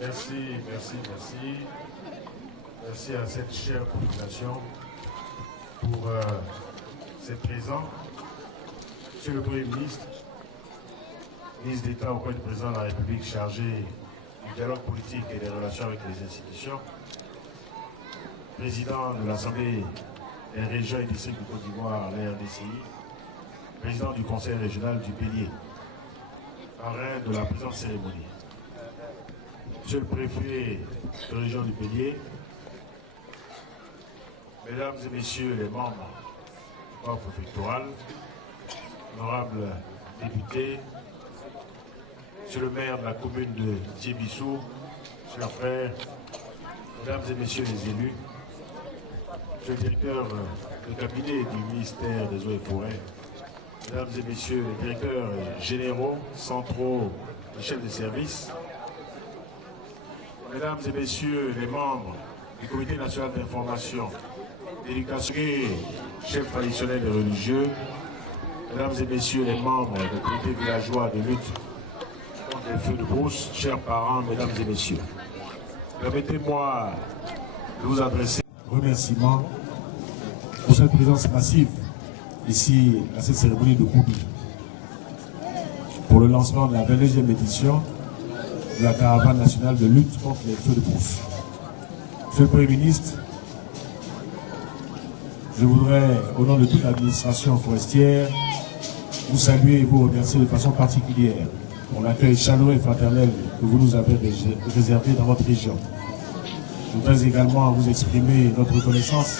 Merci. Merci à cette chère population pour cette présence. Monsieur le Premier ministre, ministre d'État auprès du Président de la République chargé du dialogue politique et des relations avec les institutions, Président de l'Assemblée des régions et districts du Côte d'Ivoire, la RDCI, Président du Conseil régional du Bélier, parrain de la présente cérémonie, Monsieur le Préfet de région du Bélier, Mesdames et Messieurs les membres du corps préfectoral, honorables députés, Monsieur le maire de la commune de Thiébissou, chers frères, Mesdames et Messieurs les élus, Monsieur le directeur de cabinet du ministère des Eaux et Forêts, Mesdames et Messieurs les directeurs généraux, centraux et chefs de service, Mesdames et Messieurs les membres du Comité national d'information, d'éducation et chefs traditionnels et religieux, Mesdames et Messieurs les membres du Comité villageois de lutte contre les feux de brousse, chers parents, Mesdames et Messieurs, permettez-moi de vous adresser un remerciement pour cette présence massive ici à cette cérémonie de Koubi pour le lancement de la 22e édition de la caravane nationale de lutte contre les feux de brousse. Monsieur le Premier ministre, je voudrais, au nom de toute l'administration forestière, vous saluer et vous remercier de façon particulière pour l'accueil chaleureux et fraternel que vous nous avez réservé dans votre région. Je voudrais également vous exprimer notre reconnaissance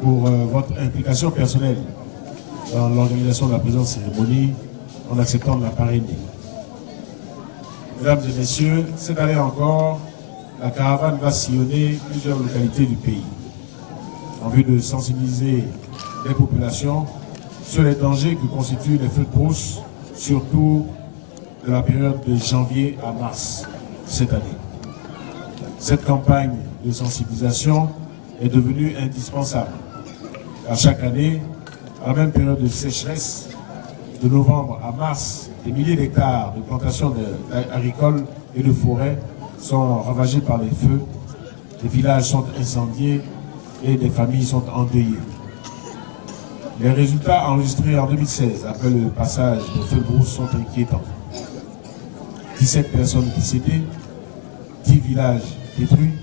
pour votre implication personnelle dans l'organisation de la présente cérémonie en acceptant de la parrainer. Mesdames et Messieurs, cette année encore, la caravane va sillonner plusieurs localités du pays en vue de sensibiliser les populations sur les dangers que constituent les feux de brousse, surtout de la période de janvier à mars cette année. Cette campagne de sensibilisation est devenue indispensable. À chaque année, à la même période de sécheresse, de novembre à mars, des milliers d'hectares de plantations agricoles et de forêts sont ravagés par les feux, des villages sont incendiés et des familles sont endeuillées. Les résultats enregistrés en 2016 après le passage des feux de brousse sont inquiétants. 17 personnes décédées, 10 villages détruits,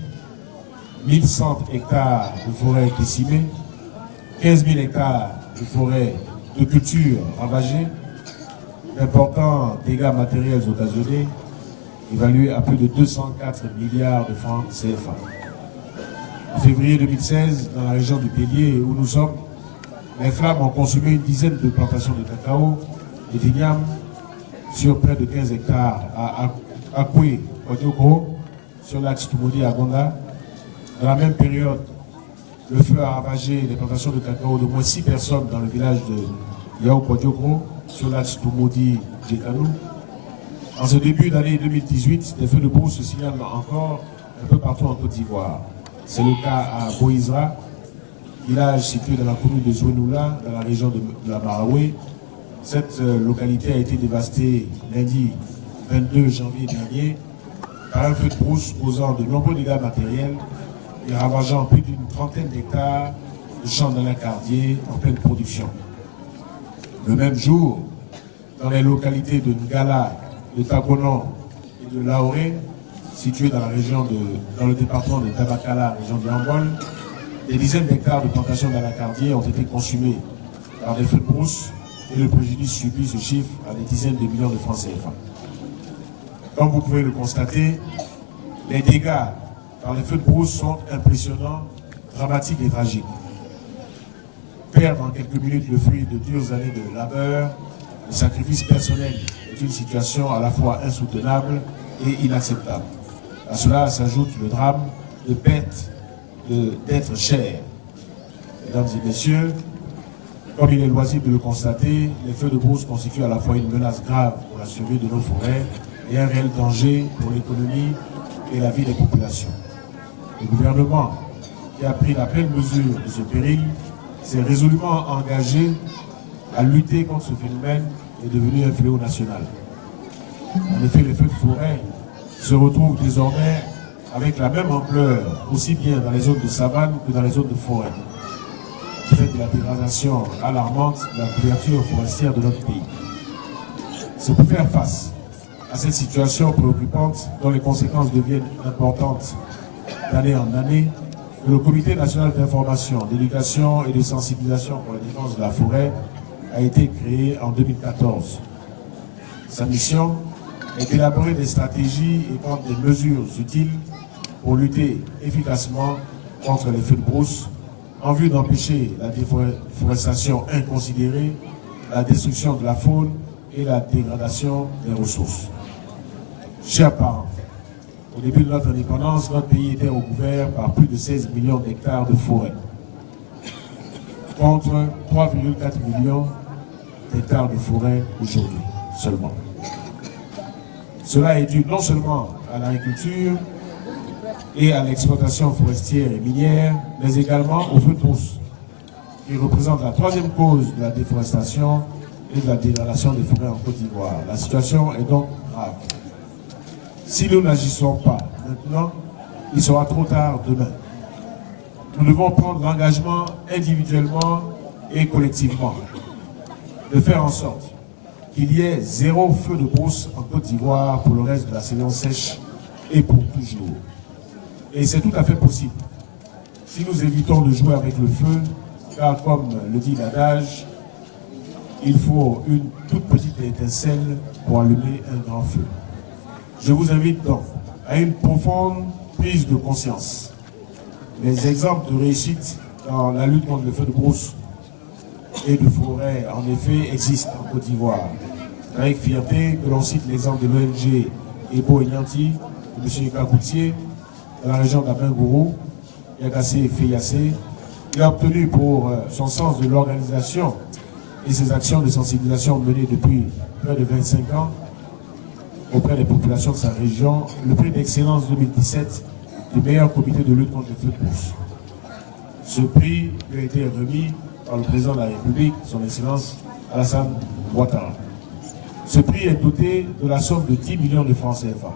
1100 hectares de forêts décimées, 15 000 hectares de forêts de culture ravagées, d'importants dégâts matériels occasionnés, évalués à plus de 204 milliards de francs CFA. En février 2016, dans la région du Bélier où nous sommes, les flammes ont consumé une dizaine de plantations de cacao et d'igname sur près de 15 hectares à Akoué, Kodioko, sur l'axe Tumodi à Gonda. Dans la même période, le feu a ravagé les plantations de cacao de moins 6 personnes dans le village de Yao Kodioko, sur l'axe Tumodi-Djekanou. En ce début d'année 2018, des feux de brousse se signalent encore un peu partout en Côte d'Ivoire. C'est le cas à Boïsra, village situé dans la commune de Zouenoula, dans la région de la Maraoué. Cette localité a été dévastée lundi 22 janvier dernier par un feu de brousse causant de nombreux dégâts matériels et ravageant plus d'une trentaine d'hectares de champs d'anacardier en pleine production. Le même jour, dans les localités de Ngala, de Tagonon et de Laoré, situées dans le département de Tabakala, région de Yambol, des dizaines d'hectares de plantations d'anacardier ont été consumés par des feux de brousse et le préjudice subi se chiffre à des dizaines de millions de francs CFA. Comme vous pouvez le constater, les dégâts par les feux de brousse sont impressionnants, dramatiques et tragiques. Perdre en quelques minutes le fruit de dures années de labeur, le sacrifice personnel est une situation à la fois insoutenable et inacceptable. À cela s'ajoute le drame de perte d'êtres chers. Mesdames et messieurs, comme il est loisible de le constater, les feux de brousse constituent à la fois une menace grave pour la survie de nos forêts et un réel danger pour l'économie et la vie des populations. Le gouvernement, qui a pris la pleine mesure de ce péril, s'est résolument engagé à lutter contre ce phénomène est devenu un fléau national. En effet, les feux de forêt se retrouvent désormais avec la même ampleur, aussi bien dans les zones de savane que dans les zones de forêt, qui fait de la dégradation alarmante de la couverture forestière de notre pays. C'est pour faire face à cette situation préoccupante dont les conséquences deviennent importantes d'année en année, que le Comité national d'information, d'éducation et de sensibilisation pour la défense de la forêt a été créé en 2014. Sa mission est d'élaborer des stratégies et prendre des mesures utiles pour lutter efficacement contre les feux de brousse en vue d'empêcher la déforestation inconsidérée, la destruction de la faune et la dégradation des ressources. Chers parents, au début de notre indépendance, notre pays était recouvert par plus de 16 millions d'hectares de forêt, contre 3,4 millions d'hectares de forêt aujourd'hui seulement. Cela est dû non seulement à l'agriculture et à l'exploitation forestière et minière, mais également aux feux de brousse, qui représentent la troisième cause de la déforestation et de la dégradation des forêts en Côte d'Ivoire. La situation est donc grave. Si nous n'agissons pas maintenant, il sera trop tard demain. Nous devons prendre l'engagement individuellement et collectivement de faire en sorte qu'il y ait 0 feu de brousse en Côte d'Ivoire pour le reste de la saison sèche et pour toujours. Et c'est tout à fait possible si nous évitons de jouer avec le feu, car comme le dit l'adage, il faut une toute petite étincelle pour allumer un grand feu. Je vous invite donc à une profonde prise de conscience. Les exemples de réussite dans la lutte contre le feu de brousse et de forêt, en effet, existent en Côte d'Ivoire. Avec fierté que l'on cite l'exemple de l'ONG Ebo et Nyanti, de M. Kakoutier, dans la région d'Abengourou, Yagassé et Feyassé. Il a obtenu pour son sens de l'organisation et ses actions de sensibilisation menées depuis près de 25 ans auprès des populations de sa région, le prix d'excellence 2017 du meilleur comité de lutte contre le feu de brousse. Ce prix lui a été remis par le président de la République, son Excellence Alassane Ouattara. Ce prix est doté de la somme de 10 millions de francs CFA.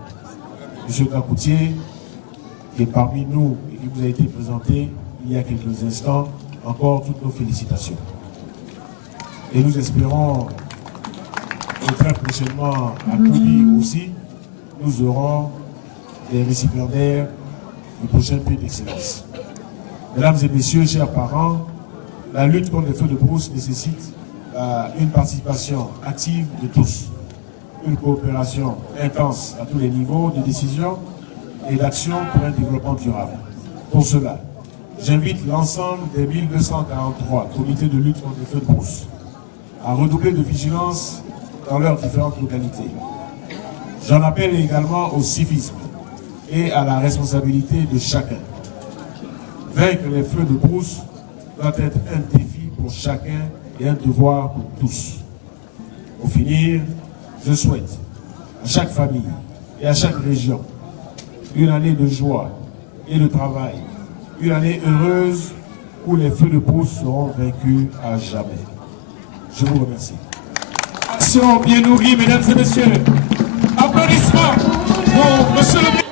M. Kakoutier, qui est parmi nous et qui vous a été présenté il y a quelques instants, encore toutes nos félicitations. Et nous espérons que très prochainement, à Kobi aussi, nous aurons des récipiendaires du prochain prix d'excellence. Mesdames et messieurs, chers parents, la lutte contre les feux de brousse nécessite une participation active de tous, une coopération intense à tous les niveaux de décision et d'action pour un développement durable. Pour cela, j'invite l'ensemble des 1243 comités de lutte contre les feux de brousse à redoubler de vigilance dans leurs différentes localités. J'en appelle également au civisme et à la responsabilité de chacun. Vaincre les feux de brousse doit être un défi pour chacun et un devoir pour tous. Pour finir, je souhaite à chaque famille et à chaque région une année de joie et de travail, une année heureuse où les feux de brousse seront vaincus à jamais. Je vous remercie. Action bien nourrie, mesdames et messieurs. Applaudissements pour monsieur le